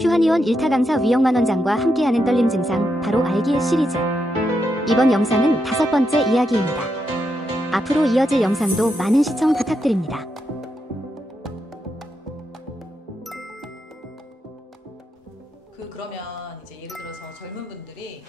슈하니온 1타 강사 위영만 원장과 함께하는 떨림 증상 바로 알기의 시리즈. 이번 영상은 5번째 이야기입니다. 앞으로 이어질 영상도 많은 시청 부탁드립니다. 그러면 이제 예를 들어서 젊은 분들이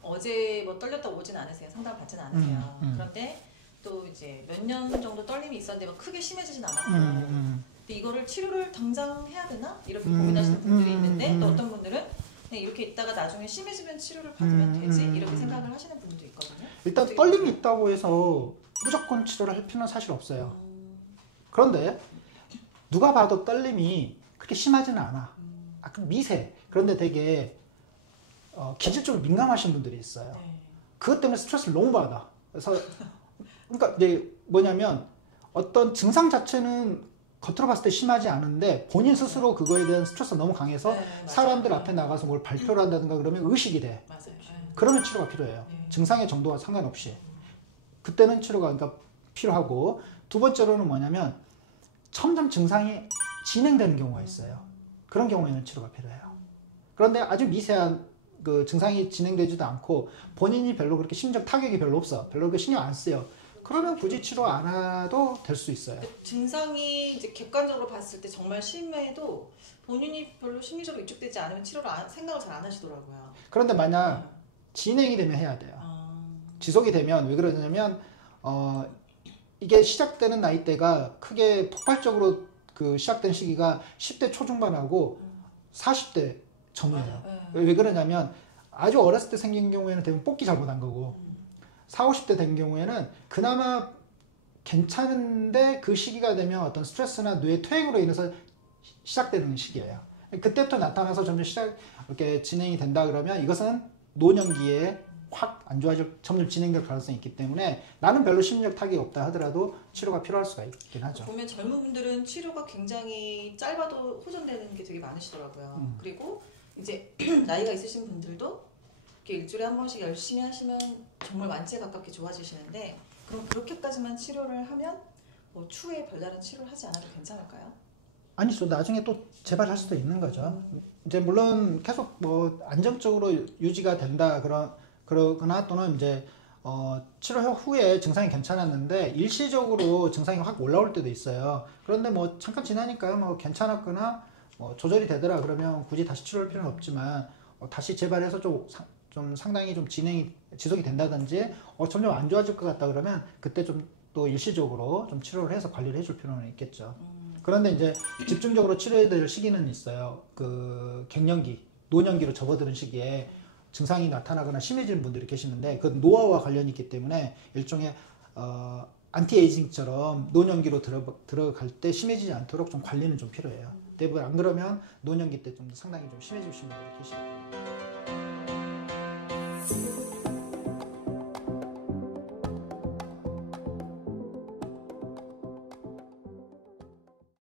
어제 떨렸다고 오진 않으세요. 상담 받진 않으세요. 그런데 또 이제 몇 년 정도 떨림이 있었는데 크게 심해지진 않았고 근데 이거를 치료를 당장 해야 되나? 이렇게 고민하시는 분들이 있는데 또 어떤 분들은 그냥 이렇게 있다가 나중에 심해지면 치료를 받으면 되지 이렇게 생각을 하시는 분도 있거든요. 일단 떨림이 있다고 해서 무조건 치료를 할 필요는 사실 없어요. 그런데 누가 봐도 떨림이 그렇게 심하지는 않아. 미세. 그런데 되게 기질적으로 민감하신 분들이 있어요. 그것 때문에 스트레스를 너무 받아. 그래서 그러니까 이제 뭐냐면 어떤 증상 자체는 겉으로 봤을 때 심하지 않은데 본인 스스로 그거에 대한 스트레스가 너무 강해서 사람들 앞에 나가서 뭘 발표를 한다든가 그러면 의식이 돼. 그러면 치료가 필요해요. 증상의 정도와 상관없이. 그때는 치료가 그러니까 필요하고, 두 번째로는 뭐냐면 점점 증상이 진행되는 경우가 있어요. 그런 경우에는 치료가 필요해요. 그런데 아주 미세한 그 증상이 진행되지도 않고 본인이 별로 그렇게 심리적 타격이 별로 없어. 별로 그렇게 신경 안 쓰여. 그러면 굳이 치료 안 해도 될 수 있어요. 증상이 이제 객관적으로 봤을 때 정말 심해도 본인이 별로 심리적으로 위축되지 않으면 치료를 생각을 잘 안 하시더라고요. 그런데 만약 진행이 되면 해야 돼요. 지속이 되면 왜 그러냐면 이게 시작되는 나이대가 크게 폭발적으로 그 시작된 시기가 10대 초중반하고 40대 전후예요. 왜 그러냐면 아주 어렸을 때 생긴 경우에는 대부분 뽑기 잘못한 거고 40, 50대 된 경우에는 그나마 괜찮은데 그 시기가 되면 어떤 스트레스나 뇌 퇴행으로 인해서 시작되는 시기예요. 그때부터 나타나서 점점 이렇게 진행이 된다 그러면 이것은 노년기에 확 안 좋아질, 점점 진행될 가능성이 있기 때문에 나는 별로 심리적 타격이 없다 하더라도 치료가 필요할 수가 있긴 하죠. 보면 젊은 분들은 치료가 굉장히 짧아도 호전되는 게 되게 많으시더라고요. 그리고 이제 나이가 있으신 분들도 이렇게 일주일에 한 번씩 열심히 하시면 정말 완치에 가깝게 좋아지시는데, 그럼 그렇게까지만 치료를 하면 추후에 별다른 치료를 하지 않아도 괜찮을까요? 아니죠. 나중에 또 재발할 수도 있는 거죠. 이제 물론 계속 안정적으로 유지가 된다 그러거나 또는 이제 치료 후에 증상이 괜찮았는데 일시적으로 증상이 확 올라올 때도 있어요. 그런데 잠깐 지나니까 괜찮았거나 조절이 되더라 그러면 굳이 다시 치료할 필요는 없지만 다시 재발해서 좀 상당히 좀 지속이 된다든지 점점 안 좋아질 것 같다 그러면 그때 좀 또 일시적으로 좀 치료를 해서 관리를 해줄 필요는 있겠죠. 그런데 이제 집중적으로 치료해야 될 시기는 있어요. 그 갱년기, 노년기로 접어드는 시기에 증상이 나타나거나 심해지는 분들이 계시는데 그 노화와 관련이 있기 때문에 일종의 안티에이징처럼 노년기로 들어갈 때 심해지지 않도록 좀 관리는 좀 필요해요. 대부분 안 그러면 노년기 때 좀 상당히 좀 심해지신 분들이 계시거든요.